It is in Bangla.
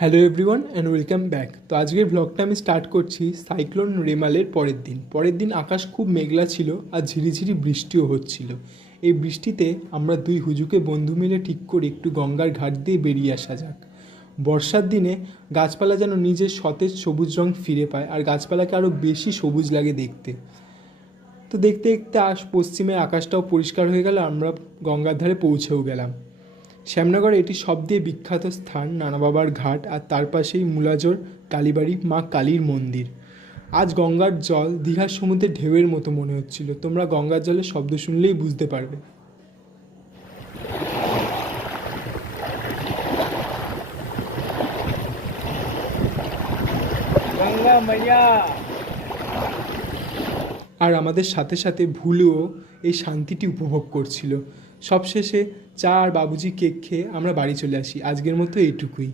Hello everyone and welcome back. তো আজকের ব্লগটা আমি স্টার্ট করছি সাইক্লোন রেমালের পরের দিন আকাশ খুব মেঘলা ছিল আর ঝিরিঝিরি বৃষ্টিও হচ্ছিল। এই বৃষ্টিতে আমরা দুই হুজুকে বন্ধু মিলে ঠিক করি একটু গঙ্গার ঘাট দিয়ে বেরিয়ে আসা যাক। বর্ষার দিনে গাছপালা যেন নিজের সতেজ সবুজ রং ফিরে পায় আর গাছপালাকে আরও বেশি সবুজ লাগে দেখতে। তো দেখতে দেখতে পশ্চিমে আকাশটাও পরিষ্কার হয়ে গেল, আমরা গঙ্গার ধারে পৌঁছেও গেলাম। শ্যামনগরে এটি সব দিয়ে বিখ্যাত স্থান নানা বাবার ঘাট, আর তার পাশেই মুলাজোর কালীবাড়ি মা কালীর মন্দির। আজ গঙ্গার জল দীঘার সমুদ্রের ঢেউয়ের মতো মনে হচ্ছিল। তোমরা গঙ্গার জলের শব্দ শুনলেই বুঝতে পারবে। गंगा मैया। আর আমাদের সাথে সাথে ভুলুও এই শান্তিটি উপভোগ করছিল। সবশেষে চা আর বাবুজি কেক খেয়ে আমরা বাড়ি চলে আসি। আজকের মতো এইটুকুই।